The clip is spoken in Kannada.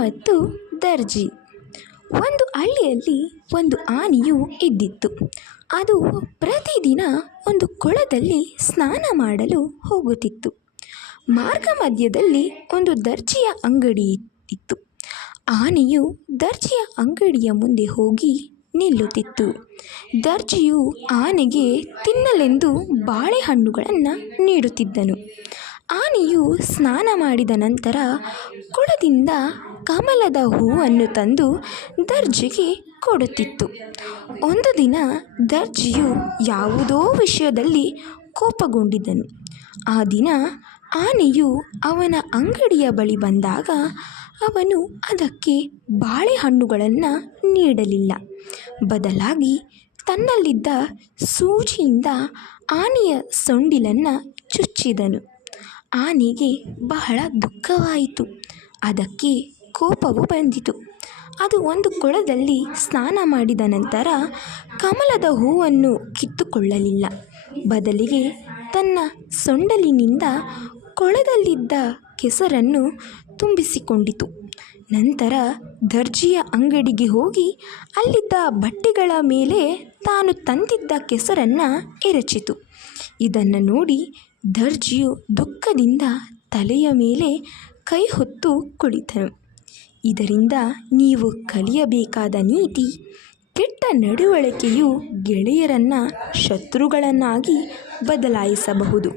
ಮತ್ತು ದರ್ಜಿ. ಒಂದು ಹಳ್ಳಿಯಲ್ಲಿ ಒಂದು ಆನೆಯು ಇದ್ದಿತ್ತು. ಅದು ಪ್ರತಿದಿನ ಒಂದು ಕೊಳದಲ್ಲಿ ಸ್ನಾನ ಮಾಡಲು ಹೋಗುತ್ತಿತ್ತು. ಮಾರ್ಗ ಮಧ್ಯದಲ್ಲಿ ಒಂದು ದರ್ಜಿಯ ಅಂಗಡಿ ಇತ್ತು. ಆನೆಯು ದರ್ಜಿಯ ಅಂಗಡಿಯ ಮುಂದೆ ಹೋಗಿ ನಿಲ್ಲುತ್ತಿತ್ತು. ದರ್ಜಿಯು ಆನೆಗೆ ತಿನ್ನಲೆಂದು ಬಾಳೆಹಣ್ಣುಗಳನ್ನು ನೀಡುತ್ತಿದ್ದನು. ಆನೆಯು ಸ್ನಾನ ಮಾಡಿದ ನಂತರ ಕೊಳದಿಂದ ಕಮಲದ ಹೂವನ್ನು ತಂದು ದರ್ಜಿಗೆ ಕೊಡುತ್ತಿತ್ತು. ಒಂದು ದಿನ ದರ್ಜಿಯು ಯಾವುದೋ ವಿಷಯದಲ್ಲಿ ಕೋಪಗೊಂಡಿದ್ದನು. ಆ ದಿನ ಆನೆಯು ಅವನ ಅಂಗಡಿಯ ಬಳಿ ಬಂದಾಗ ಅವನು ಅದಕ್ಕೆ ಬಾಳೆಹಣ್ಣುಗಳನ್ನು ನೀಡಲಿಲ್ಲ. ಬದಲಾಗಿ ತನ್ನಲ್ಲಿದ್ದ ಸೂಜಿಯಿಂದ ಆನೆಯ ಸೊಂಡಿಲನ್ನು ಚುಚ್ಚಿದನು. ಆನೆಗೆ ಬಹಳ ದುಃಖವಾಯಿತು. ಅದಕ್ಕೆ ಕೋಪವು ಬಂದಿತು. ಅದು ಒಂದು ಕೊಳದಲ್ಲಿ ಸ್ನಾನ ಮಾಡಿದ ನಂತರ ಕಮಲದ ಹೂವನ್ನು ಕಿತ್ತುಕೊಳ್ಳಲಿಲ್ಲ. ಬದಲಿಗೆ ತನ್ನ ಸೊಂಡಲಿನಿಂದ ಕೊಳದಲ್ಲಿದ್ದ ಕೆಸರನ್ನು ತುಂಬಿಸಿಕೊಂಡಿತು. ನಂತರ ದರ್ಜಿಯ ಅಂಗಡಿಗೆ ಹೋಗಿ ಅಲ್ಲಿದ್ದ ಬಟ್ಟೆಗಳ ಮೇಲೆ ತಾನು ತಂದಿದ್ದ ಕೆಸರನ್ನು ಎರಚಿತು. ಇದನ್ನು ನೋಡಿ ದರ್ಜಿಯು ದುಃಖದಿಂದ ತಲೆಯ ಮೇಲೆ ಕೈ ಹೊತ್ತು ಕುಳಿತನು. ಇದರಿಂದ ನೀವು ಕಲಿಯಬೇಕಾದ ನೀತಿ: ಕೆಟ್ಟ ನಡವಳಿಕೆಯು ಗೆಳೆಯರನ್ನು ಶತ್ರುಗಳನ್ನಾಗಿ ಬದಲಾಯಿಸಬಹುದು.